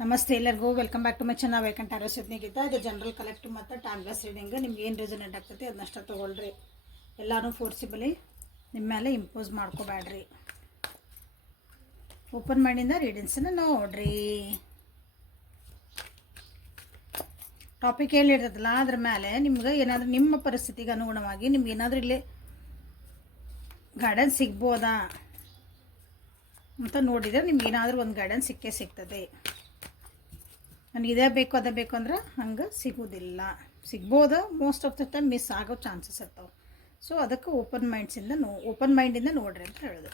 ನಮಸ್ತೆ ಎಲ್ಲರಿಗೂ welcome back to my channel ವೇಕೆಂಟ್ ಆರೋ ಸಿದ್ನಿಗಿಂತ ಇದು ಜನರಲ್ ಕಲೆಕ್ಟ್ ಮತ್ತು ಟೈಮ್ಲೆಸ್ ರೀಡಿಂಗ್ ನಿಮ್ಗೆ ಏನು ರೆಸನೇಟ್ ಆಗ್ತೈತಿ ಅದನ್ನಷ್ಟ ತೊಗೊಳ್ರಿ. ಎಲ್ಲರೂ ಫೋರ್ಸಿಬಲಿ ನಿಮ್ಮ ಮೇಲೆ ಇಂಪೋಸ್ ಮಾಡ್ಕೋಬೇಡ್ರಿ. ಓಪನ್ ಮೈಂಡಿಂದ ರೀಡಿಂಗ್ಸನ್ನು ನೋಡ್ರಿ. ಟಾಪಿಕ್ ಹೇಳಿರ್ತದಲ್ಲ ಅದ್ರ ಮೇಲೆ ನಿಮ್ಗೆ ಏನಾದರೂ ನಿಮ್ಮ ಪರಿಸ್ಥಿತಿಗೆ ಅನುಗುಣವಾಗಿ ನಿಮ್ಗೆ ಏನಾದರೂ ಇಲ್ಲಿ ಗೈಡೆನ್ಸ್ ಸಿಗ್ಬೋದಾ ಅಂತ ನೋಡಿದರೆ ನಿಮ್ಗೆ ಏನಾದರೂ ಒಂದು ಗೈಡೆನ್ಸ್ ಸಿಕ್ಕೇ ಸಿಗ್ತದೆ. ನನಗೆ ಇದೇ ಬೇಕು ಅದೇ ಬೇಕು ಅಂದ್ರೆ ಹಂಗೆ ಸಿಗೋದಿಲ್ಲ. ಸಿಗ್ಬೋದು, most of the time miss ಆಗೋ ಚಾನ್ಸಸ್ ಇರ್ತಾವೆ. ಸೊ ಅದಕ್ಕೆ ಓಪನ್ ಮೈಂಡಿಂದ ನೋಡ್ರಿ ಅಂತ ಹೇಳೋದು.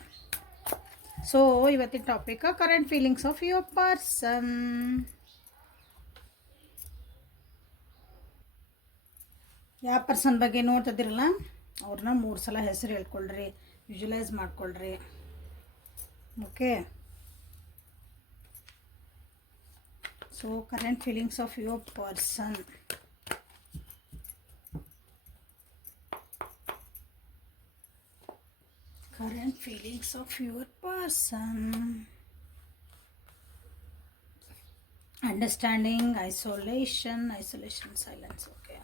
ಸೊ ಇವತ್ತಿನ topic current feelings of your person. ಯಾವ ಪರ್ಸನ್ ಬಗ್ಗೆ ನೋಡ್ತಿದ್ದೀರಲ್ಲ ಅವ್ರನ್ನ 3 ಸಲ ಹೆಸರು ಹೇಳ್ಕೊಳ್ರಿ, ವಿಜುವಲೈಸ್ ಮಾಡ್ಕೊಳ್ರಿ. Okay, so current feelings of your person. Current feelings of your person. Understanding, isolation, silence. Okay,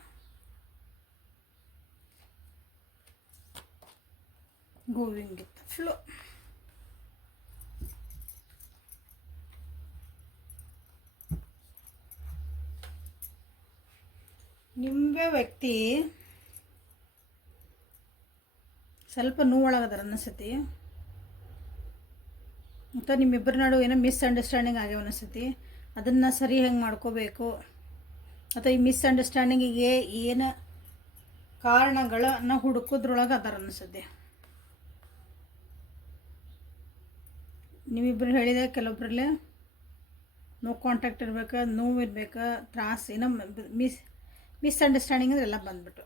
going with the flow. ನಿಮ್ಮ ವ್ಯಕ್ತಿ ಸ್ವಲ್ಪ ನೋವೊಳಗದಾರ ಅನಿಸ್ತೈತಿ, ಮತ್ತು ನಿಮ್ಮಿಬ್ಬರ ನಡುವೆ ಏನೋ ಮಿಸ್ಅಂಡರ್ಸ್ಟ್ಯಾಂಡಿಂಗ್ ಆಗ್ಯಾವ ಅನಿಸ್ತೈತಿ. ಅದನ್ನು ಸರಿ ಹೆಂಗೆ ಮಾಡ್ಕೋಬೇಕು ಅಥವಾ ಈ ಮಿಸ್ಅಂಡರ್ಸ್ಟ್ಯಾಂಡಿಂಗಿಗೆ ಏನು ಕಾರಣಗಳನ್ನು ಹುಡುಕೋದ್ರೊಳಗೆ ಅದಾರ ಅನಿಸ್ತೈತಿ. ನೀವಿಬ್ಬರು ಹೇಳಿದೆ ಕೆಲವೊಬ್ಬರಲ್ಲಿ ನೋ ಕಾಂಟ್ಯಾಕ್ಟ್ ಇರ್ಬೇಕು, ನೋವಿರ್ಬೇಕು, ತ್ರಾಸ ಏನೋ ಮಿಸ್ಅಂಡರ್ಸ್ಟ್ಯಾಂಡಿಂಗ್ ಎಲ್ಲ ಬಂದ್ಬಿಟ್ಟು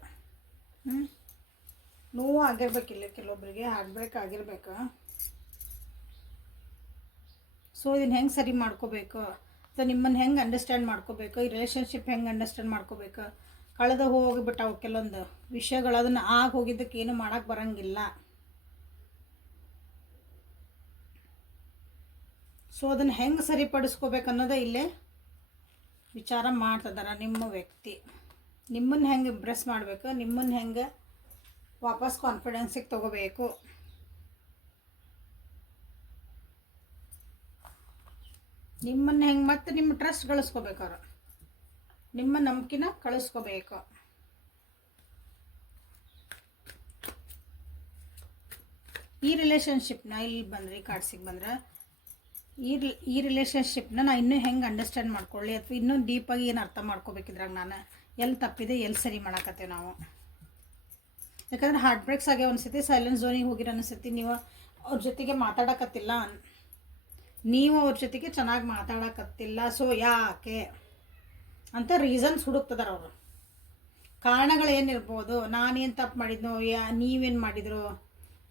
ನೋವು ಆಗಿರ್ಬೇಕಿಲ್ಲ ಕೆಲವೊಬ್ಬರಿಗೆ, ಹಾರ್ಟ್ ಬ್ರೇಕ್ ಆಗಿರ್ಬೇಕು. ಸೊ ಇದನ್ನು ಹೆಂಗೆ ಸರಿ ಮಾಡ್ಕೋಬೇಕು ಅಥವಾ ನಿಮ್ಮನ್ನು ಹೆಂಗೆ ಅಂಡರ್ಸ್ಟ್ಯಾಂಡ್ ಮಾಡ್ಕೋಬೇಕು, ಈ ರಿಲೇಷನ್ಶಿಪ್ ಹೆಂಗೆ ಅಂಡರ್ಸ್ಟ್ಯಾಂಡ್ ಮಾಡ್ಕೋಬೇಕು. ಕಳೆದ ಹೋಗಿಬಿಟ್ಟಾವು ಕೆಲವೊಂದು ವಿಷಯಗಳು, ಅದನ್ನು ಹೋಗಿದ್ದಕ್ಕೆ ಏನು ಮಾಡೋಕ್ಕೆ ಬರೋಂಗಿಲ್ಲ. ಸೊ ಅದನ್ನು ಹೆಂಗೆ ಸರಿಪಡಿಸ್ಕೋಬೇಕು ಅನ್ನೋದೇ ಇಲ್ಲೇ ವಿಚಾರ ಮಾಡ್ತಿದ್ದಾರೆ ನಿಮ್ಮ ವ್ಯಕ್ತಿ. ನಿಮ್ಮನ್ನು ಹೆಂಗೆ ಇಂಪ್ರೆಸ್ ಮಾಡಬೇಕು, ನಿಮ್ಮನ್ನು ಹೆಂಗೆ ವಾಪಸ್ ಕಾನ್ಫಿಡೆನ್ಸಿಗೆ ತೊಗೋಬೇಕು, ನಿಮ್ಮನ್ನು ಹೆಂಗೆ ಮತ್ತೆ ನಿಮ್ಮ ಟ್ರಸ್ಟ್ ಗಳಿಸ್ಕೋಬೇಕಾರೆ ನಿಮ್ಮ ನಂಬಿಕೆನ ಕಳಿಸ್ಕೋಬೇಕು. ಈ ರಿಲೇಷನ್ಶಿಪ್ನ ಇಲ್ಲಿ ಬಂದರೆ, ಈ ಕಾರ್ಡ್ಸಿಗೆ ಬಂದ್ರೆ ಈ ರಿಲೇಷನ್ಶಿಪ್ನ ನಾನು ಇನ್ನೂ ಹೆಂಗೆ ಅಂಡರ್ಸ್ಟ್ಯಾಂಡ್ ಮಾಡ್ಕೊಳ್ಳಿ ಅಥವಾ ಇನ್ನೂ ಡೀಪಾಗಿ ಏನು ಅರ್ಥ ಮಾಡ್ಕೋಬೇಕಿದ್ರಾಗ ನಾನು ಎಲ್ಲಿ ತಪ್ಪಿದೆ, ಎಲ್ಲಿ ಸರಿ ಮಾಡಾಕತ್ತೇವೆ ನಾವು. ಯಾಕಂದ್ರೆ ಹಾರ್ಟ್ ಬ್ರೇಕ್ಸ್ ಆಗ್ಯಾವ ಅನಿಸ್ತೈತಿ, ಸೈಲೆನ್ಸ್ ಝೋನಿಗೆ ಹೋಗಿರೋ ಅನಿಸ್ತೈತಿ. ನೀವು ಅವ್ರ ಜೊತೆಗೆ ಮಾತಾಡಕತ್ತಿಲ್ಲ, ನೀವು ಅವ್ರ ಜೊತೆಗೆ ಚೆನ್ನಾಗಿ ಮಾತಾಡಕತ್ತಿಲ್ಲ. ಸೊ ಯಾಕೆ ಅಂತ ರೀಸನ್ಸ್ ಹುಡುಕ್ತದಾರ ಅವರು. ಕಾರಣಗಳೇನಿರ್ಬೋದು, ನಾನೇನು ತಪ್ಪು ಮಾಡಿದ್ನೋ, ನೀವೇನು ಮಾಡಿದ್ರು,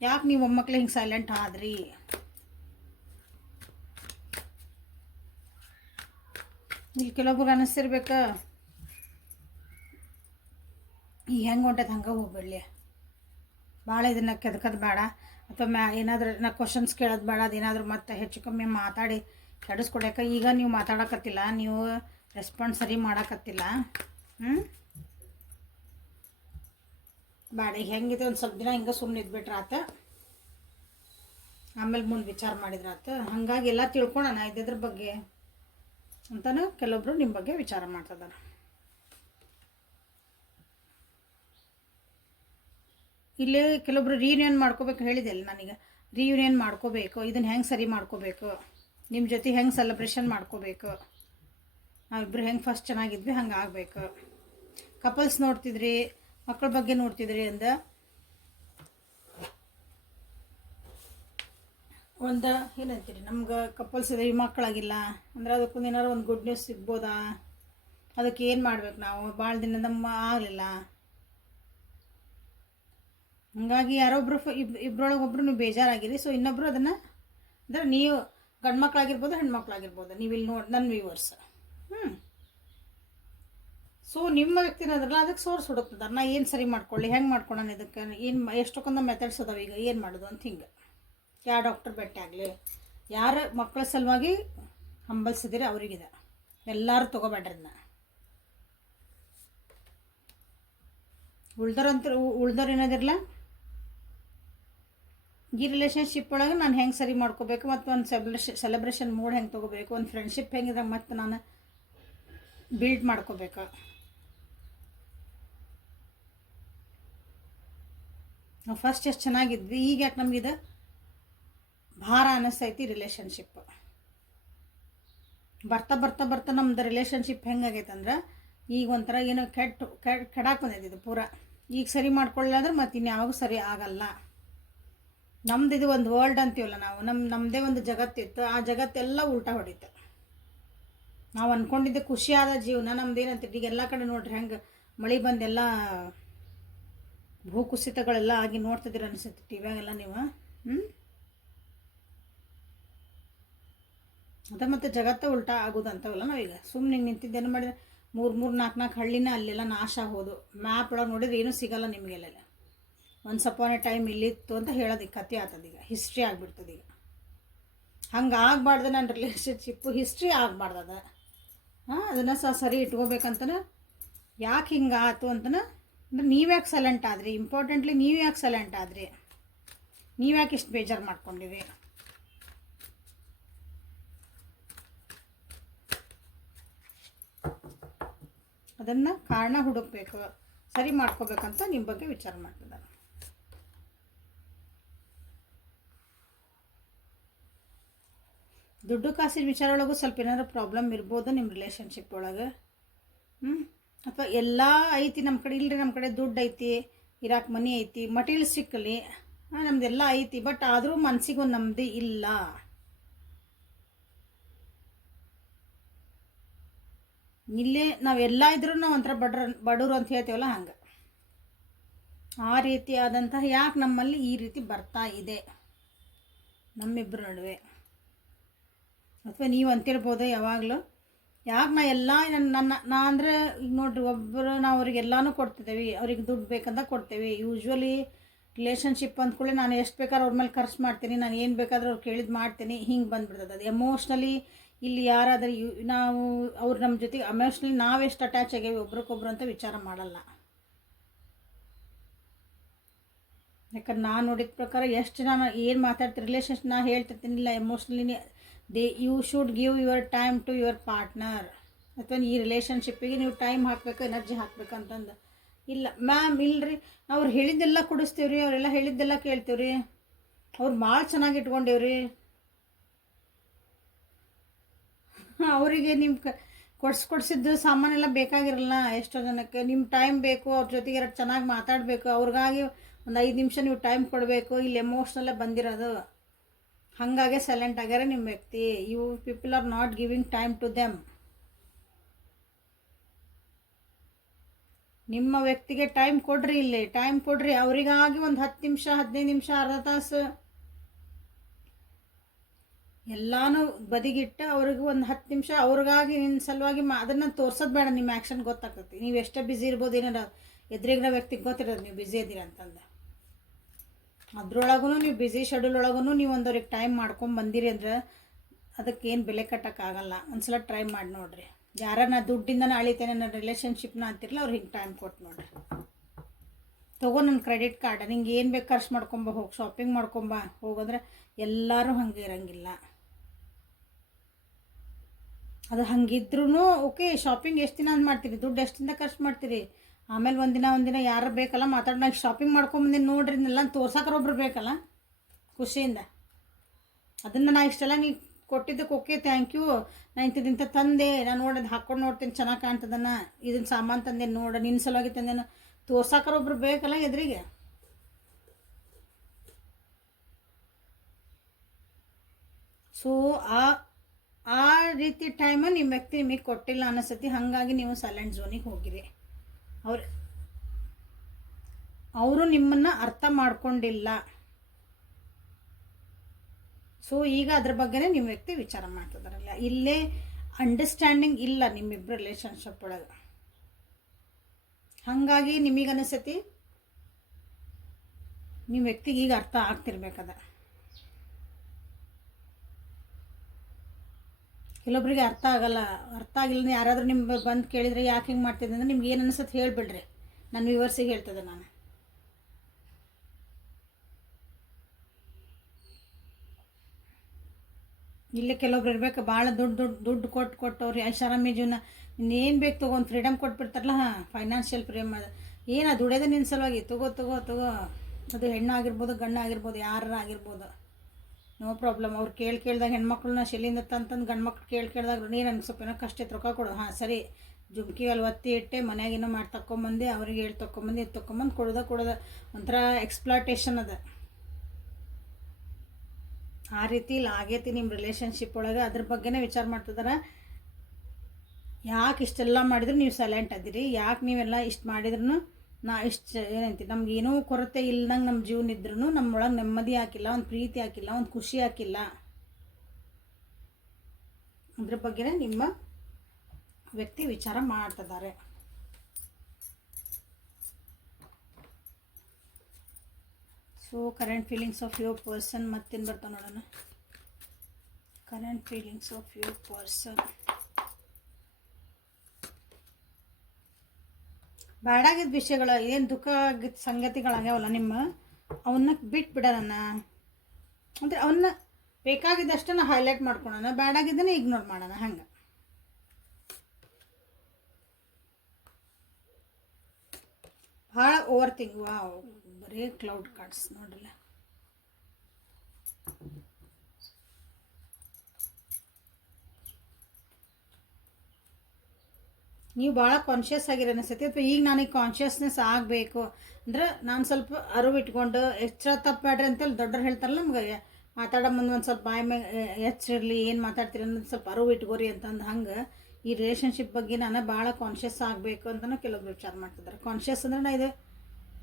ಯಾಕೆ ನೀವು ಮೊಮ್ಮಕ್ಳು ಹಿಂಗೆ ಸೈಲೆಂಟ್ ಆದ್ರಿ. ಇಲ್ಲಿ ಕೆಲವೊಬ್ರಿಗೆ ಅನ್ನಿಸ್ತಿರ್ಬೇಕು ಈಗ ಹೆಂಗೆ ಹೊಂಟೈತೆ ಹಂಗೆ ಹೋಗ್ಬಿಡಲಿ, ಭಾಳ ಇದನ್ನು ಕೆದಕೋದು ಬೇಡ ಅಥವಾ ಏನಾದರೂ ನಾ ಕ್ವಶನ್ಸ್ ಕೇಳೋದು ಬೇಡ. ಅದೇನಾದರೂ ಮತ್ತೆ ಹೆಚ್ಚು ಕಮ್ಮಿ ಮಾತಾಡಿ ಕೆಡಿಸ್ಕೊಡ್ಯಾಕ ಈಗ ನೀವು ಮಾತಾಡಕತ್ತಿಲ್ಲ, ನೀವು ರೆಸ್ಪಾನ್ಸ್ ಸರಿ ಮಾಡಕತ್ತಿಲ್ಲ. ಬೇಡ, ಈಗ ಹೆಂಗಿದೆ ಒಂದು ಸ್ವಲ್ಪ ದಿನ ಹಿಂಗೆ ಸುಮ್ಮನೆ ಇದ್ಬಿಟ್ರೆ ಆತ, ಆಮೇಲೆ ಮುಂದೆ ವಿಚಾರ ಮಾಡಿದ್ರೆ ಆತ. ಹಾಗಾಗಿ ಎಲ್ಲ ತಿಳ್ಕೊಳೋಣ ಇದ್ರ ಬಗ್ಗೆ ಅಂತಲೂ ಕೆಲವೊಬ್ರು ನಿಮ್ಮ ಬಗ್ಗೆ ವಿಚಾರ ಮಾಡ್ತಿದ್ದಾರೆ. ಇಲ್ಲಿ ಕೆಲವೊಬ್ರು ರಿಯೂನಿಯನ್ ಮಾಡ್ಕೋಬೇಕು ಹೇಳಿದೆ ಅಲ್ಲ ನಾನೀಗ. ರಿಯೂನಿಯನ್ ಮಾಡ್ಕೋಬೇಕು, ಇದನ್ನು ಹೆಂಗೆ ಸರಿ ಮಾಡ್ಕೋಬೇಕು, ನಿಮ್ಮ ಜೊತೆ ಹೆಂಗೆ ಸೆಲೆಬ್ರೇಷನ್ ಮಾಡ್ಕೋಬೇಕು, ನಾವಿಬ್ಬರು ಹೆಂಗೆ ಫಸ್ಟ್ ಚೆನ್ನಾಗಿದ್ವಿ ಹಂಗೆ ಆಗಬೇಕು. ಕಪಲ್ಸ್ ನೋಡ್ತಿದ್ರಿ, ಮಕ್ಕಳ ಬಗ್ಗೆ ನೋಡ್ತಿದ್ರಿ ಅಂದ ಒಂದು ಏನಂತೀರಿ, ನಮ್ಗೆ ಕಪಲ್ಸ್ ಇದೆ, ಮಕ್ಕಳಾಗಿಲ್ಲ ಅಂದ್ರೆ ಅದಕ್ಕೊಂದು ಏನಾರು ಒಂದು ಗುಡ್ ನ್ಯೂಸ್ ಸಿಗ್ಬೋದಾ, ಅದಕ್ಕೆ ಏನು ಮಾಡ್ಬೇಕು ನಾವು, ಭಾಳ ದಿನ ನಮ್ಮ ಆಗಲಿಲ್ಲ. ಹಂಗಾಗಿ ಯಾರೊಬ್ಬರು ಇಬ್ಬರೊಳಗೊಬ್ರು ನೀವು ಬೇಜಾರಾಗಿರಿ. ಸೊ ಇನ್ನೊಬ್ಬರು ಅದನ್ನು ಅಂದರೆ ನೀವು ಗಂಡು ಮಕ್ಕಳಾಗಿರ್ಬೋದು ಹೆಣ್ಮಕ್ಳಾಗಿರ್ಬೋದು, ನೀವು ಇಲ್ಲಿ ನೋಡಿ ನನ್ನ ವ್ಯೂವರ್ಸ್. ಸೊ ನಿಮ್ಮ ವ್ಯಕ್ತಿನ ಅದ್ರಲ್ಲ ಅದಕ್ಕೆ ಸೋರ್ಸ್ ಹುಡುಕ್ತದಾರೆ. ನಾ ಏನು ಸರಿ ಮಾಡ್ಕೊಳ್ಳಿ, ಹೆಂಗೆ ಮಾಡ್ಕೊಳ್ಳೋಣ, ಇದಕ್ಕೆ ಏನು ಎಷ್ಟೊಂದು ಮೆಥಡ್ಸ್ ಅದಾವೆ, ಈಗ ಏನು ಮಾಡೋದು ಅಂತ. ಹಿಂಗೆ ಯಾವ ಡಾಕ್ಟರ್ ಭೇಟಿ ಆಗಲಿ, ಯಾರು ಮಕ್ಕಳ ಸಲುವಾಗಿ ಹಂಬಲಿಸಿದಿರಿ ಅವರಿಗಿದೆ. ಎಲ್ಲರೂ ತೊಗೋಬೇಡ್ರಿ ಅದನ್ನ. ಉಳ್ದೋರು ಏನದಿರಲ್ಲ, ಈ ರಿಲೇಷನ್ಶಿಪ್ ಒಳಗೆ ನಾನು ಹೆಂಗೆ ಸರಿ ಮಾಡ್ಕೋಬೇಕು, ಮತ್ತು ಒಂದು ಸೆಲೆಬ್ರೇಷನ್ ಮೂಡ್ ಹೆಂಗೆ ತೊಗೋಬೇಕು, ಒಂದು ಫ್ರೆಂಡ್ಶಿಪ್ ಹೆಂಗಿದೆ ಮತ್ತು ನಾನು ಬಿಲ್ಡ್ ಮಾಡ್ಕೋಬೇಕು. ನಾವು ಫಸ್ಟ್ ಎಷ್ಟು ಚೆನ್ನಾಗಿದ್ವಿ, ಈಗ ಯಾಕೆ ನಮಗಿದು ಭಾರ ಅನ್ನಿಸ್ತೈತಿ ರಿಲೇಷನ್ಶಿಪ್. ಬರ್ತಾ ಬರ್ತಾ ಬರ್ತಾ ನಮ್ದು ರಿಲೇಷನ್ಶಿಪ್ ಹೆಂಗಾಗೈತೆ ಅಂದ್ರೆ ಈಗ ಒಂಥರ ಏನೋ ಕೆಡಾಕ್ ಬಂದೈತಿ ಇದು ಪೂರ. ಈಗ ಸರಿ ಮಾಡ್ಕೊಳ್ಳಾದ್ರೆ ಮತ್ತು ಇನ್ಯಾವಾಗೂ ಸರಿ ಆಗಲ್ಲ. ನಮ್ದು ಇದು ಒಂದು ವರ್ಲ್ಡ್ ಅಂತೀವಲ್ಲ ನಾವು, ನಮ್ಮದೇ ಒಂದು ಜಗತ್ತಿತ್ತು, ಆ ಜಗತ್ತೆಲ್ಲ ಉಲ್ಟಾ ಹೊಡಿತು. ನಾವು ಅಂದ್ಕೊಂಡಿದ್ದೆ ಖುಷಿಯಾದ ಜೀವನ ನಮ್ದು ಏನಂತೀವಿ. ಈಗ ಎಲ್ಲ ಕಡೆ ನೋಡ್ರಿ ಹೆಂಗೆ ಮಳೆ ಬಂದೆಲ್ಲ ಭೂಕುಸಿತಗಳೆಲ್ಲ ಆಗಿ ನೋಡ್ತಿದ್ದೀರ ಅನಿಸುತ್ತೆ ಟಿವ್ಯಾಗೆಲ್ಲ ನೀವು. ಅದ ಮತ್ತು ಜಗತ್ತ ಉಲ್ಟಾ ಆಗೋದಂತವಲ್ಲ. ನಾವೀಗ ಸುಮ್ಮನೆ ನಿಂತಿದ್ದೇನು ಮಾಡಿದ್ರೆ 3-4 ಹಳ್ಳಿನ ಅಲ್ಲೆಲ್ಲ ನಾಶ ಆಗೋದು. ಮ್ಯಾಪ್ ಒಳಗೆ ನೋಡಿದ್ರೆ ಏನೂ ಸಿಗಲ್ಲ ನಿಮಗೆಲ್ಲ. ಒನ್ಸ್ ಅಪಾನ್ ಎ ಟೈಮ್ ಇಲ್ಲಿತ್ತು ಅಂತ ಹೇಳೋದು ಕತೆ ಆಗ್ತದೆ, ಈಗ ಹಿಸ್ಟ್ರಿ ಆಗಿಬಿಡ್ತದೆ. ಈಗ ಹಂಗೆ ಆಗಬಾರ್ದು. ನನ್ನ ರಿಲೇಷನ್ಶಿಪ್ಪು ಹಿಸ್ಟ್ರಿ ಆಗಬಾರ್ದದ. ಅದನ್ನು ಸರಿ ಇಟ್ಕೋಬೇಕಂತನ. ಯಾಕೆ ಹಿಂಗೆ ಆಯ್ತು ಅಂತನ ಅಂದ್ರೆ ನೀವ್ಯಾಕೆ ಸೈಲೆಂಟ್ ಆದ್ರಿ, ಇಂಪಾರ್ಟೆಂಟ್ಲಿ ನೀವು ಯಾಕೆ ಸೈಲೆಂಟ್ ಆದ್ರಿ, ನೀವ್ಯಾಕೆ ಇಷ್ಟು ಬೇಜಾರು ಮಾಡ್ಕೊಂಡಿರಿ, ಅದನ್ನು ಕಾರಣ ಹುಡುಕ್ಬೇಕು, ಸರಿ ಮಾಡ್ಕೋಬೇಕಂತ ನಿಮ್ಮ ಬಗ್ಗೆ ವಿಚಾರ ಮಾಡ್ತಿದ್ದಾರೆ. ದುಡ್ಡು ಕಾಸಿನ ವಿಚಾರ ಒಳಗೂ ಸ್ವಲ್ಪ ಏನಾದ್ರು ಪ್ರಾಬ್ಲಮ್ ಇರ್ಬೋದು ನಿಮ್ಮ ರಿಲೇಷನ್ಶಿಪ್ ಒಳಗೆ. ಅಥವಾ ಎಲ್ಲ ಐತಿ ನಮ್ಮ ಕಡೆ, ಇಲ್ಲರಿ ನಮ್ಮ ಕಡೆ ದುಡ್ಡು ಐತಿ, ಇರಾಕ್ ಮನಿ ಐತಿ, ಮಟೀರಿಯಲ್ಸ್ಟಿಕ್ಕಲ್ಲಿ ನಮ್ದೆಲ್ಲ ಐತಿ, ಬಟ್ ಆದರೂ ಮನ್ಸಿಗೆ ಒಂದು ನೆಮ್ಮದಿ ಇಲ್ಲ. ಇಲ್ಲೇ ನಾವೆಲ್ಲ ಇದ್ರೂ ನಾವು ಒಂಥರ ಬಡವರು ಅಂತ ಹೇಳ್ತೀವಲ್ಲ, ಹಂಗೆ ಆ ರೀತಿ ಆದಂತಹ ಯಾಕೆ ನಮ್ಮಲ್ಲಿ ಈ ರೀತಿ ಬರ್ತಾ ಇದೆ ನಮ್ಮಿಬ್ಬರ ನಡುವೆ. ಅಥವಾ ನೀವು ಅಂತಿರ್ಬೋದು ಯಾವಾಗಲೂ, ಯಾಕೆ ನಾ ಎಲ್ಲ ನಾ ಅಂದರೆ ಈಗ ನೋಡ್ರಿ, ಒಬ್ಬರು ನಾವು ಅವ್ರಿಗೆ ಎಲ್ಲನೂ ಕೊಡ್ತಿದ್ದೇವೆ, ಅವ್ರಿಗೆ ದುಡ್ಡು ಬೇಕಂತ ಕೊಡ್ತೇವೆ. ಯೂಶ್ವಲಿ ರಿಲೇಷನ್ಶಿಪ್ ಅಂದ್ಕೊಳ್ಳಿ ನಾನು ಎಷ್ಟು ಬೇಕಾದ್ರೂ ಅವ್ರ ಮೇಲೆ ಖರ್ಚು ಮಾಡ್ತೀನಿ, ನಾನು ಏನು ಬೇಕಾದ್ರೂ ಅವ್ರು ಕೇಳಿದ್ದು ಮಾಡ್ತೀನಿ, ಹಿಂಗೆ ಬಂದುಬಿಡ್ತದೆ ಅದು. ಎಮೋಷ್ನಲಿ ಇಲ್ಲಿ ಯಾರಾದರೂ ನಾವು ಅವ್ರು ನಮ್ಮ ಜೊತೆಗೆ ಎಮೋಷ್ನಲಿ ನಾವೆಷ್ಟು ಅಟ್ಯಾಚ್ ಆಗೇವಿ ಒಬ್ರಿಗೊಬ್ರು ಅಂತ ವಿಚಾರ ಮಾಡಲ್ಲ. ಯಾಕಂದ್ರೆ ನಾನು ನೋಡಿದ ಪ್ರಕಾರ ಎಷ್ಟು ನಾನು ಏನು ಮಾತಾಡ್ತೀನಿ ರಿಲೇಷನ್ಶಿಪ್ ನಾ ಹೇಳ್ತಿರ್ತೀನಿಲ್ಲ, emotionally you should give your time to your partner. ಅಥವಾ ಈ ರಿಲೇಷನ್ಶಿಪ್ಪಿಗೆ ನೀವು ಟೈಮ್ ಹಾಕಬೇಕು, ಎನರ್ಜಿ ಹಾಕ್ಬೇಕಂತಂದು ಇಲ್ಲ. ಮ್ಯಾಮ್ ಇಲ್ಲರಿ, ಅವ್ರು ಹೇಳಿದ್ದೆಲ್ಲ ಕೊಡಿಸ್ತೀವ್ರಿ, ಅವರೆಲ್ಲ ಹೇಳಿದ್ದೆಲ್ಲ ಕೇಳ್ತೀವ್ರಿ, ಅವ್ರು ಭಾಳ ಚೆನ್ನಾಗಿ ಇಟ್ಕೊಂಡೇವ್ರಿ, ಅವರಿಗೆ ನಿಮ್ಮ ಕೊಡಿಸಿದ್ದು ಸಾಮಾನೆಲ್ಲ ಬೇಕಾಗಿರಲ್ಲ. ಎಷ್ಟೋ ಜನಕ್ಕೆ ನಿಮ್ಮ ಟೈಮ್ ಬೇಕು, ಅವ್ರ ಜೊತೆಗೆ ಎರಡು ಚೆನ್ನಾಗಿ ಮಾತಾಡಬೇಕು, ಅವ್ರಿಗಾಗಿ ಒಂದು 5 ನಿಮಿಷ ನೀವು ಟೈಮ್ ಕೊಡಬೇಕು. ಇಲ್ಲಿ ಎಮೋಷ್ನಲ್ಲೇ ಬಂದಿರೋದು, ಹಾಗಾಗೆ ಸೈಲೆಂಟ್ ಆಗ್ಯಾರ ನಿಮ್ಮ ವ್ಯಕ್ತಿ. You people are not giving time to them. ನಿಮ್ಮ ವ್ಯಕ್ತಿಗೆ ಟೈಮ್ ಕೊಡ್ರಿ, ಇಲ್ಲಿ ಟೈಮ್ ಕೊಡ್ರಿ. ಅವರಿಗಾಗಿ ಒಂದು 10 ನಿಮಿಷ 15 ನಿಮಿಷ ಅರ್ಧ ತಾಸು ಎಲ್ಲಾನು ಬದಿಗಿಟ್ಟು ಅವ್ರಿಗೆ ಒಂದು 10 ನಿಮಿಷ ಅವ್ರಿಗಾಗಿ ನಿನ್ನ ಸಲುವಾಗಿ ಅದನ್ನು ತೋರ್ಸೋದು ಬೇಡ. ನಿಮ್ಮ ಆ್ಯಕ್ಷನ್ ಗೊತ್ತಾಗ್ತೈತಿ. ನೀವು ಎಷ್ಟೇ ಬ್ಯುಸಿ ಇರ್ಬೋದು, ಏನಾರ ಎದುರಿಗಿರೋ ವ್ಯಕ್ತಿಗೆ ಗೊತ್ತಿರೋದು ನೀವು ಬ್ಯುಸಿ ಇದ್ದೀರ ಅಂತಂದು. ಅದ್ರೊಳಗೂ ನೀವು ಬ್ಯುಸಿ ಶೆಡ್ಯೂಲ್ ಒಳಗೂ ನೀವು ಒಂದವ್ರಿಗೆ ಟೈಮ್ ಮಾಡ್ಕೊಂಡು ಬಂದಿರಿ ಅಂದ್ರೆ ಅದಕ್ಕೇನು ಬೆಲೆ ಕಟ್ಟೋಕ್ಕಾಗಲ್ಲ. ಒಂದ್ಸಲ ಟ್ರೈ ಮಾಡಿ ನೋಡಿರಿ. ಯಾರ ನಾ ದುಡ್ಡಿಂದನೇ ಅಳಿತೇನೆ ನನ್ನ ರಿಲೇಷನ್ಶಿಪ್ನ ಅಂತಿರಲ್ಲ, ಅವ್ರು ಹಿಂಗೆ ಟೈಮ್ ಕೊಟ್ಟು ನೋಡಿರಿ. ತಗೋ ನನ್ನ ಕ್ರೆಡಿಟ್ ಕಾರ್ಡ್, ನಿಂಗೆ ಏನು ಬೇಕು ಖರ್ಚು ಮಾಡ್ಕೊಂಬ, ಹೋಗಿ ಶಾಪಿಂಗ್ ಮಾಡ್ಕೊಂಬ ಹೋಗಂದ್ರೆ ಎಲ್ಲರೂ ಹಂಗೆ ಇರೋಂಗಿಲ್ಲ. ಅದು ಹಂಗಿದ್ರೂ ಓಕೆ, ಶಾಪಿಂಗ್ ಎಷ್ಟು ದಿನ ಅಂತ ಮಾಡ್ತೀರಿ, ದುಡ್ಡು ಎಷ್ಟು ದಿನ ಖರ್ಚು ಮಾಡ್ತೀರಿ, ಆಮೇಲೆ ಒಂದಿನ ಯಾರು ಬೇಕಲ್ಲ ಮಾತಾಡಿ ಶಾಪಿಂಗ್ ಮಾಡ್ಕೊಂಬಂದಿನಿ ನೋಡ್ರಿ, ಇನ್ನೆಲ್ಲ ತೋರ್ಸಕ್ರೊಬ್ರು ಬೇಕಲ್ಲ ಖುಷಿಯಿಂದ. ಅದನ್ನು ನಾ ಇಷ್ಟೆಲ್ಲ ನೀ ಕೊಟ್ಟಿದ್ದಕ್ಕೆ ಓಕೆ ಥ್ಯಾಂಕ್ ಯು, ನಾ ಇಂಥದ್ದಿಂತ ತಂದೆ, ನಾನು ನೋಡೋದು ಹಾಕ್ಕೊಂಡು ನೋಡ್ತೀನಿ ಚೆನ್ನಾಗಿ ಕಾಣ್ತದನ್ನ, ಇದನ್ನು ಸಾಮಾನು ತಂದೆ ನೋಡ ನಿನ್ನ ಸಲುವಾಗಿ ತಂದೇನು ತೋರ್ಸಕ್ರೊಬ್ರು ಬೇಕಲ್ಲ ಎದುರಿಗೆ. ಸೊ ಆ ರೀತಿ ಟೈಮ ನಿಮ್ಮ ವ್ಯಕ್ತಿ ನಿಮಗೆ ಕೊಟ್ಟಿಲ್ಲ ಅನ್ನಿಸತಿ, ಹಾಗಾಗಿ ನೀವು ಸೈಲೆಂಟ್ ಝೋನಿಗೆ ಹೋಗಿರಿ. ಅವರು ನಿಮ್ಮನ್ನು ಅರ್ಥ ಮಾಡ್ಕೊಂಡಿಲ್ಲ. ಸೊ ಈಗ ಅದ್ರ ಬಗ್ಗೆನೇ ನಿಮ್ಮ ವ್ಯಕ್ತಿ ವಿಚಾರ ಮಾಡ್ತಿದಾರಲ್ಲ, ಇಲ್ಲೇ ಅಂಡರ್ಸ್ಟ್ಯಾಂಡಿಂಗ್ ಇಲ್ಲ ನಿಮ್ಮಿಬ್ಬರು ರಿಲೇಷನ್ಶಿಪ್ ಒಳಗೆ. ಹಾಗಾಗಿ ನಿಮಗನಿಸತಿ ನಿಮ್ಮ ವ್ಯಕ್ತಿಗೆ ಈಗ ಅರ್ಥ ಆಗ್ತಿರ್ಬೇಕದ. ಕೆಲವೊಬ್ರಿಗೆ ಅರ್ಥ ಆಗಲ್ಲ. ಅರ್ಥ ಆಗಿಲ್ಲ ಯಾರಾದರೂ ನಿಮ್ಗೆ ಬಂದು ಕೇಳಿದರೆ ಯಾಕೆ ಹಿಂಗೆ ಮಾಡ್ತಿದ್ದೆ ಅಂದ್ರೆ ನಿಮ್ಗೆ ಏನು ಅನಿಸುತ್ತೆ ಹೇಳಿಬಿಡ್ರಿ, ನಾನು ವ್ಯೂವರ್ಸಿಗೆ ಹೇಳ್ತದೆ ನಾನು. ಇಲ್ಲೇ ಕೆಲವೊಬ್ರು ಇರ್ಬೇಕು ಭಾಳ ದುಡ್ಡು ಕೊಟ್ಟು ಅವ್ರು ಐಷಾರಾಮಿ ಜೀವನ ಇನ್ನೇನು ಬೇಕು ತೊಗೊಂಡು ಫ್ರೀಡಮ್ ಕೊಟ್ಬಿಡ್ತಾರಲ್ಲ. ಹಾಂ, ಫೈನಾನ್ಷಿಯಲ್ ಫ್ರೀಡಮ್ ಅದು ಏನು ಅದು ದುಡಿಯೋದೇ ನಿನ್ನ ಸಲುವಾಗಿ ತಗೋ. ಅದು ಹೆಣ್ಣು ಆಗಿರ್ಬೋದು ಗಂಡು ಆಗಿರ್ಬೋದು ಯಾರು ಆಗಿರ್ಬೋದು, ನೋ ಪ್ರಾಬ್ಲಮ್. ಅವ್ರು ಕೇಳ್ದಾಗ ಹೆಣ್ಮಕ್ಳನ್ನ ಶೆಲಿಂದ ತಂತಂದು ಗಂಡು ಮಕ್ಳು ಕೇಳ್ದಾಗ ನೀರು ನನಗೆ ಸ್ವಲ್ಪ ಏನೋ ಕಷ್ಟ ರೊಕ್ಕ ಕೊಡು, ಹಾಂ ಸರಿ, ಜುಮ್ಕಿ ಅಲ್ಲಿ ಒತ್ತಿ ಇಟ್ಟೆ ಮನೆಯಾಗಿನೋ ಮಾಡಿ ತಗೊಂಬಂದು ಅವ್ರಿಗೆ ಹೇಳಿ ತೊಗೊಂಬಂದು ಇದು ತೊಗೊಂಬಂದು ಕೊಡೋದ ಒಂಥರ ಎಕ್ಸ್ಪ್ಲಾಟೇಷನ್ ಅದ. ಆ ರೀತಿ ಇಲ್ಲ ಆಗೈತಿ ನಿಮ್ಮ ರಿಲೇಷನ್ಶಿಪ್ ಒಳಗೆ. ಅದ್ರ ಬಗ್ಗೆನೇ ವಿಚಾರ ಮಾಡ್ತಿದಾರೆ. ಯಾಕೆ ಇಷ್ಟೆಲ್ಲ ಮಾಡಿದ್ರು ನೀವು ಸೈಲೆಂಟ್ ಅದಿರಿ, ಯಾಕೆ ನೀವೆಲ್ಲ ಇಷ್ಟು ಮಾಡಿದ್ರು ನಾ ಇಷ್ಟು ಏನಂತೀವಿ ನಮ್ಗೇನೂ ಕೊರತೆ ಇಲ್ದಂಗೆ ನಮ್ಮ ಜೀವನ ಇದ್ರೂ ನಮ್ಮೊಳಗೆ ನೆಮ್ಮದಿ ಹಾಕಿಲ್ಲ, ಒಂದು ಪ್ರೀತಿ ಹಾಕಿಲ್ಲ, ಒಂದು ಖುಷಿ ಹಾಕಿಲ್ಲ. ಅದ್ರ ಬಗ್ಗೆನೇ ನಿಮ್ಮ ವ್ಯಕ್ತಿ ವಿಚಾರ ಮಾಡ್ತಿದ್ದಾರೆ. So current feelings of your person ಮತ್ತೇನು ಬರ್ತಾವೆ ನೋಡೋಣ. Current feelings of your person ಬ್ಯಾಡಾಗಿದ್ದ ವಿಷಯಗಳು ಏನು ದುಃಖ ಆಗಿದ್ದ ಸಂಗತಿಗಳಾಗ್ಯಾವಲ್ಲ ಅವನ್ನ ಬಿಟ್ಬಿಡೋಣ ಅಂದರೆ ಅವನ್ನ ಬೇಕಾಗಿದ್ದಷ್ಟು ನಾವು ಹೈಲೈಟ್ ಮಾಡ್ಕೊಳೋಣ, ಬ್ಯಾಡಾಗಿದ್ದನೇ ಇಗ್ನೋರ್ ಮಾಡೋಣ. ಹಂಗೆ ಭಾಳ ಓವರ್ ಥಿಂಕ್. ವಾವ್, ಬರೀ ಕ್ಲೌಡ್ ಕಾರ್ಡ್ಸ್ ನೋಡ್ರಲ್ಲ. ನೀವು ಭಾಳ ಕಾನ್ಷಿಯಸ್ ಆಗಿರೋ ಅನಿಸ್ತೈತಿ, ಅಥವಾ ಈಗ ನನಗೆ ಕಾನ್ಷಿಯಸ್ನೆಸ್ ಆಗಬೇಕು ಅಂದ್ರೆ ನಾನು ಸ್ವಲ್ಪ ಅರಿವು ಇಟ್ಕೊಂಡು ಎಚ್ಚರ ತಪ್ಪಬೇಡ್ರಿ ಅಂತೇಳಿ ದೊಡ್ಡರು ಹೇಳ್ತಾರಲ್ಲ ನಮ್ಗೆ, ಮಾತಾಡೋ ಮುಂದೆ ಒಂದು ಸ್ವಲ್ಪ ಬಾಯಿ ಮೇಲೆ ಎಚ್ಚರಿರಲಿ, ಏನು ಮಾತಾಡ್ತೀರಿ ಅನ್ನೋದು ಸ್ವಲ್ಪ ಅರಿವು ಇಟ್ಕೋರಿ ಅಂತಂದು. ಹಂಗೆ ಈ ರಿಲೇಷನ್ಶಿಪ್ ಬಗ್ಗೆ ನಾನು ಭಾಳ ಕಾನ್ಷಿಯಸ್ ಆಗಬೇಕು ಅಂತಲೂ ಕೆಲವೊಬ್ರು ವಿಚಾರ ಮಾಡ್ತಿದ್ದಾರೆ. ಕಾನ್ಷಿಯಸ್ ಅಂದ್ರೆ ನಾ ಇದು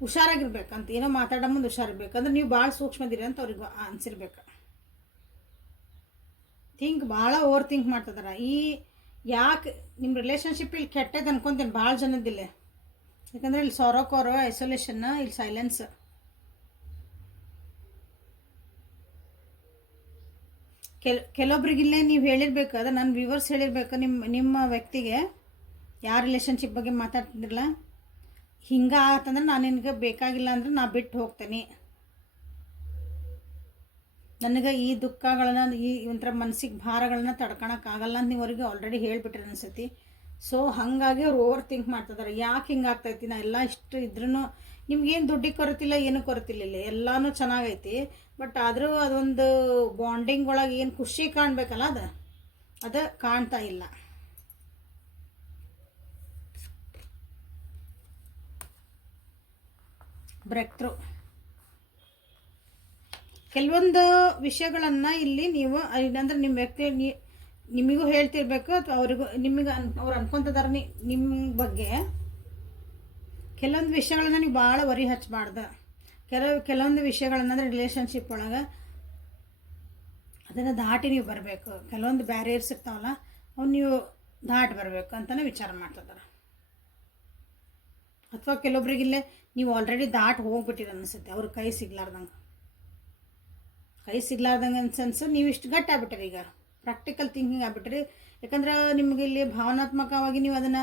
ಹುಷಾರಾಗಿರ್ಬೇಕಂತ, ಏನೋ ಮಾತಾಡೋ ಮುಂದೆ ಹುಷಾರಿರ್ಬೇಕು ಅಂದ್ರೆ ನೀವು ಭಾಳ ಸೂಕ್ಷ್ಮದಿರಿ ಅಂತ ಅವ್ರಿಗೆ ಅನ್ಸಿರ್ಬೇಕು. ಭಾಳ ಓವರ್ ಥಿಂಕ್ ಮಾಡ್ತಿದ್ದಾರೆ. ಯಾಕೆ ನಿಮ್ಮ ರಿಲೇಷನ್ಶಿಪ್ ಇಲ್ಲಿ ಕೆಟ್ಟದ್ದು ಅನ್ಕೊತೀನಿ ಭಾಳ ಜನದಿಲ್ಲ. ಯಾಕಂದರೆ ಇಲ್ಲಿ ಸಾರೋಕೋರೋ ಐಸೋಲೇಷನ್, ಇಲ್ಲಿ ಸೈಲೆನ್ಸ್. ಕೆಲವೊಬ್ರಿಗಿಲ್ಲೇ ನೀವು ಹೇಳಿರ್ಬೇಕು, ಅದು ನನ್ನ ವ್ಯೂವರ್ಸ್ ಹೇಳಿರ್ಬೇಕು ನಿಮ್ಮ ವ್ಯಕ್ತಿಗೆ ಯಾರು ರಿಲೇಷನ್ಶಿಪ್ ಬಗ್ಗೆ ಮಾತಾಡ್ತಿದ್ದಿರಲ್ಲ, ಹಿಂಗೆ ಆತಂದ್ರೆ ನಾನು ನಿನಗೆ ಬೇಕಾಗಿಲ್ಲ ಅಂದ್ರೆ ನಾ ಬಿಟ್ಟು ಹೋಗ್ತೇನೆ, ನನಗೆ ಈ ದುಃಖಗಳನ್ನ ಈ ಒಂಥರ ಮನಸ್ಸಿಗೆ ಭಾರಗಳನ್ನ ತಡ್ಕೊಳಕ್ಕಾಗಲ್ಲ ಅಂತ ನೀವು ಅವ್ರಿಗೆ ಆಲ್ರೆಡಿ ಹೇಳಿಬಿಟ್ರೆ ಅನಿಸ್ತೈತಿ. ಸೊ ಹಾಗಾಗಿ ಅವ್ರು ಓವರ್ ಥಿಂಕ್ ಮಾಡ್ತಿದ್ದಾರೆ. ಯಾಕೆ ಹಿಂಗೆ ಆಗ್ತೈತಿ, ನಾ ಎಲ್ಲ ಇಷ್ಟು ಇದ್ರೂ ನಿಮ್ಗೇನು ದುಡ್ಡಿಗೆ ಕೊರತಿಲ್ಲ, ಏನೂ ಕೊರತಿಲ್ಲ, ಇಲ್ಲಿ ಎಲ್ಲನೂ ಚೆನ್ನಾಗೈತಿ. ಬಟ್ ಆದರೂ ಅದೊಂದು ಬಾಂಡಿಂಗ್ ಒಳಗೆ ಏನು ಖುಷಿ ಕಾಣಬೇಕಲ್ಲ, ಅದು ಕಾಣ್ತಾ ಇಲ್ಲ. ಬ್ರೇಕ್ ಥ್ರೂ ಕೆಲವೊಂದು ವಿಷಯಗಳನ್ನು ಇಲ್ಲಿ ನೀವು ಅಂದರೆ ನಿಮ್ಮ ವ್ಯಕ್ತಿ ನಿಮಗೂ ಹೇಳ್ತಿರ್ಬೇಕು, ಅಥವಾ ಅವ್ರಿಗೂ ಅವ್ರು ಅನ್ಕೊತಿದಾರೆ ನಿಮ್ಮ ಬಗ್ಗೆ. ಕೆಲವೊಂದು ವಿಷಯಗಳನ್ನ ನೀವು ಭಾಳ ವರಿ ಹಚ್ಚಬಾರ್ದು. ಕೆಲವೊಂದು ವಿಷಯಗಳನ್ನ ಅಂದರೆ ರಿಲೇಷನ್ಶಿಪ್ ಒಳಗೆ ಅದನ್ನು ದಾಟಿ ನೀವು ಬರಬೇಕು. ಕೆಲವೊಂದು ಬ್ಯಾರಿಯರ್ಸ್ ಇರ್ತಾವಲ್ಲ ಅವ್ನು ನೀವು ದಾಟಿ ಬರಬೇಕು ಅಂತಲೇ ವಿಚಾರ ಮಾಡ್ತಿದ್ದಾರೆ. ಅಥವಾ ಕೆಲವೊಬ್ರಿಗಿಲ್ಲೇ ನೀವು ಆಲ್ರೆಡಿ ದಾಟಿ ಹೋಗ್ಬಿಟ್ಟಿರ ಅನಿಸುತ್ತೆ, ಅವ್ರ ಕೈ ಸಿಗ್ಲಾರ್ದಂಗೆ ಅನ್ಸನ್ಸು ನೀವು ಇಷ್ಟು ಗಟ್ಟಿ ಆಗ್ಬಿಟ್ರಿ. ಈಗ ಪ್ರಾಕ್ಟಿಕಲ್ ಥಿಂಕಿಂಗ್ ಆಗ್ಬಿಟ್ರಿ. ಯಾಕಂದ್ರೆ ನಿಮಗೆ ಇಲ್ಲಿ ಭಾವನಾತ್ಮಕವಾಗಿ ನೀವು ಅದನ್ನು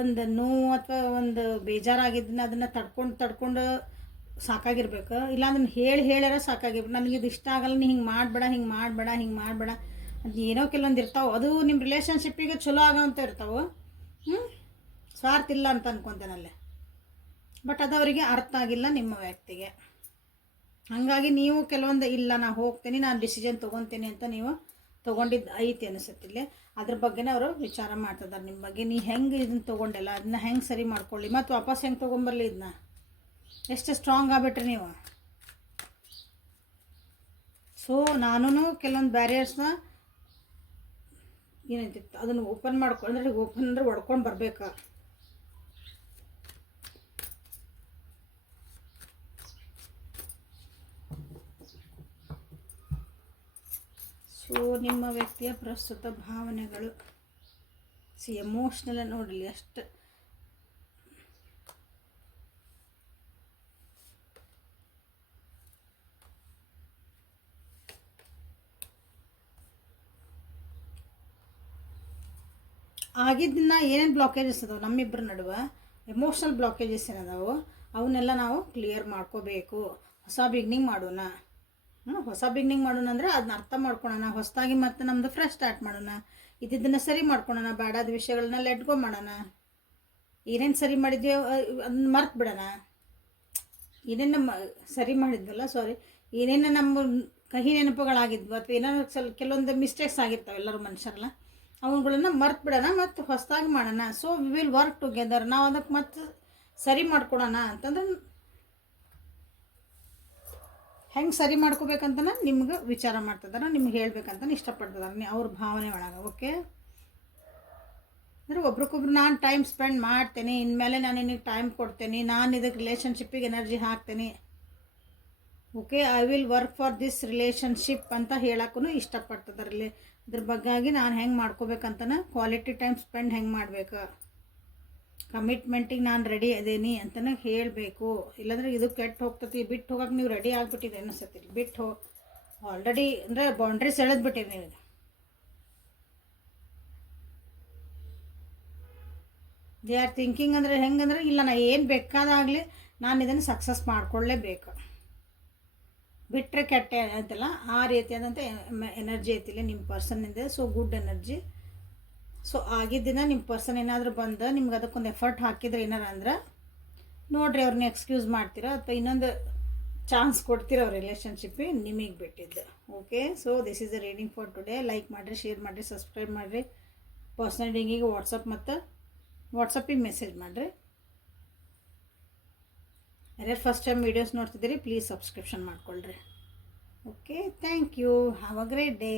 ಒಂದು ನೋವು ಅಥವಾ ಒಂದು ಬೇಜಾರಾಗಿದ್ದನ್ನ ಅದನ್ನು ತಡ್ಕೊಂಡು ಸಾಕಾಗಿರ್ಬೇಕು. ಇಲ್ಲ ಅದನ್ನು ಹೇಳ್ಯಾರ ಸಾಕಾಗಿರ್ಬೇಕು, ನನಗಿದು ಇಷ್ಟ ಆಗಲ್ಲ, ನೀ ಹಿಂಗೆ ಮಾಡಬೇಡ ಅದು ಏನೋ ಕೆಲವೊಂದು ಇರ್ತಾವೆ. ಅದು ನಿಮ್ಮ ರಿಲೇಷನ್ಶಿಪ್ಪಿಗೆ ಚಲೋ ಆಗೋವಂಥ ಇರ್ತಾವೆ. ಸ್ವಾರ್ಥ ಇಲ್ಲ ಅಂತ ಅನ್ಕೊತೇನಲ್ಲೇ. ಬಟ್ ಅದು ಅವರಿಗೆ ಅರ್ಥ ಆಗಿಲ್ಲ ನಿಮ್ಮ ವ್ಯಕ್ತಿಗೆ. ಹಾಗಾಗಿ ನೀವು ಕೆಲವೊಂದು ಇಲ್ಲ ನಾ ಹೋಗ್ತೀನಿ, ನಾನು ಡಿಸಿಷನ್ ತೊಗೊತೀನಿ ಅಂತ ನೀವು ತೊಗೊಂಡಿದ್ದು ಐತಿ ಅನಿಸುತ್ತಿಲ್ಲ. ಅದ್ರ ಬಗ್ಗೆನೇ ಅವರು ವಿಚಾರ ಮಾಡ್ತಿದ್ದಾರೆ ನಿಮ್ಮ ಬಗ್ಗೆ. ನೀ ಹೆಂಗೆ ಇದನ್ನು ತೊಗೊಂಡಿಲ್ಲ, ಅದನ್ನ ಹೆಂಗೆ ಸರಿ ಮಾಡ್ಕೊಳ್ಳಿ, ಮತ್ತು ವಾಪಸ್ ಹೆಂಗೆ ತೊಗೊಂಬರಲಿ, ಇದನ್ನ ಎಷ್ಟು ಸ್ಟ್ರಾಂಗ್ ಆಗಿಬಿಟ್ರಿ ನೀವು. ಸೊ ನಾನು ಕೆಲವೊಂದು ಬ್ಯಾರಿಯರ್ಸ್ನ ಏನಂತಿತ್ತು ಅದನ್ನು ಓಪನ್ ಮಾಡ್ಕೊಂಡ್ರೆ ಹೊಡ್ಕೊಂಡು ಬರಬೇಕು. ಸೊ ನಿಮ್ಮ ವ್ಯಕ್ತಿಯ ಪ್ರಸ್ತುತ ಭಾವನೆಗಳು ಎಮೋಷ್ನಲ್ ನೋಡಲಿ ಅಷ್ಟು. ಆಗಿದ್ದನ್ನ ಏನೇನು ಬ್ಲಾಕೇಜಸ್ ಅದಾವೆ ನಮ್ಮಿಬ್ಬರ ನಡುವೆ, ಎಮೋಷ್ನಲ್ ಬ್ಲಾಕೇಜಸ್ ಏನದಾವು ಅವನ್ನೆಲ್ಲ ನಾವು ಕ್ಲಿಯರ್ ಮಾಡ್ಕೋಬೇಕು. ಹೊಸ ಬಿಗ್ನಿಂಗ್ ಮಾಡೋಣ. ಹೊಸ ಬಿಗ್ನಿಂಗ್ ಮಾಡೋಣ ಅಂದರೆ ಅದನ್ನ ಅರ್ಥ ಮಾಡ್ಕೊಳೋಣ, ಹೊಸದಾಗಿ ಮತ್ತೆ ನಮ್ಮದು ಫ್ರೆಶ್ ಸ್ಟಾರ್ಟ್ ಮಾಡೋಣ, ಇದನ್ನು ಸರಿ ಮಾಡ್ಕೊಳೋಣ, ಬೇಡಾದ ವಿಷಯಗಳನ್ನ ಲೆಟ್ಗೋ ಮಾಡೋಣ. ಏನೇನು ಸರಿ ಮಾಡಿದ್ವಿ ಅದನ್ನ ಮರ್ತು ಬಿಡೋಣ. ಏನೇನು ಸರಿ ಮಾಡಿದ್ವಲ್ಲ ಏನೇನು ನಮ್ಮ ಕಹಿ ನೆನಪುಗಳಾಗಿದ್ವು ಅಥವಾ ಏನಾದ್ರು ಕೆಲವೊಂದು ಮಿಸ್ಟೇಕ್ಸ್ ಆಗಿರ್ತಾವೆ ಎಲ್ಲರೂ ಮನುಷ್ಯರಲ್ಲ, ಅವುಗಳನ್ನ ಮರ್ತು ಬಿಡೋಣ ಮತ್ತು ಹೊಸದಾಗಿ ಮಾಡೋಣ. So we will work together. ನಾವು ಅದಕ್ಕೆ ಮತ್ತೆ ಸರಿ ಮಾಡ್ಕೊಡೋಣ ಅಂತಂದ್ರೆ ಹೆಂಗೆ ಸರಿ ಮಾಡ್ಕೋಬೇಕಂತನ ನಿಮ್ಗೆ ವಿಚಾರ ಮಾಡ್ತಿದ್ದಾರೆ, ನಿಮ್ಗೆ ಹೇಳ್ಬೇಕಂತ ಇಷ್ಟಪಡ್ತಿದ್ದಾರೆ ಅವ್ರ ಭಾವನೆ ಒಳಗೆ. ಓಕೆ, ಅಂದರೆ ಒಬ್ರಿಗೊಬ್ರು ನಾನು ಟೈಮ್ ಸ್ಪೆಂಡ್ ಮಾಡ್ತೇನೆ, ಇನ್ಮೇಲೆ ನಾನು ನಿನಗೆ ಟೈಮ್ ಕೊಡ್ತೇನೆ, ನಾನು ಇದಕ್ಕೆ ರಿಲೇಷನ್ಶಿಪ್ಪಿಗೆ ಎನರ್ಜಿ ಹಾಕ್ತೇನೆ. Okay, I will work for this relationship ಅಂತ ಹೇಳಕ್ಕೂ ಇಷ್ಟಪಡ್ತಿದ್ದಾರೆ. ಇದ್ರ ಬಗ್ಗಾಗಿ ನಾನು ಹೆಂಗೆ ಮಾಡ್ಕೋಬೇಕಂತನ, ಕ್ವಾಲಿಟಿ ಟೈಮ್ ಸ್ಪೆಂಡ್ ಹೆಂಗೆ ಮಾಡಬೇಕು, ಕಮಿಟ್ಮೆಂಟಿಗೆ ನಾನು ರೆಡಿ ಅದೇನಿ ಅಂತಲೇ ಹೇಳಬೇಕು. ಇಲ್ಲಾಂದ್ರೆ ಇದು ಕೆಟ್ಟು ಹೋಗ್ತತಿ, ಬಿಟ್ಟು ಹೋಗಕ್ಕೆ ನೀವು ರೆಡಿ ಆಗಿಬಿಟ್ಟಿದೆ ಅನ್ನಿಸ್ತತಿ. ಬಿಟ್ಟು ಆಲ್ರೆಡಿ ಅಂದರೆ ಬೌಂಡ್ರೀಸ್ ಎಳೆದ್ಬಿಟ್ಟಿರಿ ನೀವು. ದೇ ಆರ್ ಥಿಂಕಿಂಗ್ ಅಂದರೆ ಹೆಂಗಂದ್ರೆ ಇಲ್ಲ ನಾ ಏನು ಬೇಕಾದಾಗಲಿ ನಾನು ಇದನ್ನು ಸಕ್ಸಸ್ ಮಾಡ್ಕೊಳ್ಳೇಬೇಕು, ಬಿಟ್ಟರೆ ಕೆಟ್ಟ ಅಂತಲ್ಲ ಆ ರೀತಿಯಾದಂಥ ಎನರ್ಜಿ ಐತಿಲ್ಲ ನಿಮ್ಮ ಪರ್ಸನ್ನಿಂದ. So good energy. ಸೊ ಆಗಿದ್ದಿನ ನಿಮ್ಮ ಪರ್ಸನ್ ಏನಾದರೂ ಬಂದು ನಿಮ್ಗೆ ಅದಕ್ಕೊಂದು ಎಫರ್ಟ್ ಹಾಕಿದ್ರೆ ಏನಾರ ಅಂದ್ರೆ ನೋಡಿರಿ, ಅವ್ರನ್ನ ಎಕ್ಸ್ಕ್ಯೂಸ್ ಮಾಡ್ತೀರಾ ಅಥವಾ ಇನ್ನೊಂದು ಚಾನ್ಸ್ ಕೊಡ್ತೀರ ಅವ್ರ ರಿಲೇಷನ್ಶಿಪ್ಪಿಗೆ, ನಿಮಗೆ ಬಿಟ್ಟಿದ್ದು. Okay, so this is a reading for today. Like ಮಾಡಿರಿ, ಶೇರ್ ಮಾಡಿರಿ, ಸಬ್ಸ್ಕ್ರೈಬ್ ಮಾಡಿರಿ. ಪರ್ಸನಲ್ ರೀಡಿಂಗಿಗೆ ವಾಟ್ಸಪ್ಪಿಗೆ ಮೆಸೇಜ್ ಮಾಡಿರಿ. ಯಾರ್ಯಾರು ಫಸ್ಟ್ ಟೈಮ್ ವೀಡಿಯೋಸ್ ನೋಡ್ತಿದ್ದೀರಿ ಪ್ಲೀಸ್ ಸಬ್ಸ್ಕ್ರಿಪ್ಷನ್ ಮಾಡ್ಕೊಳ್ರಿ. Okay, thank you. Have a great day.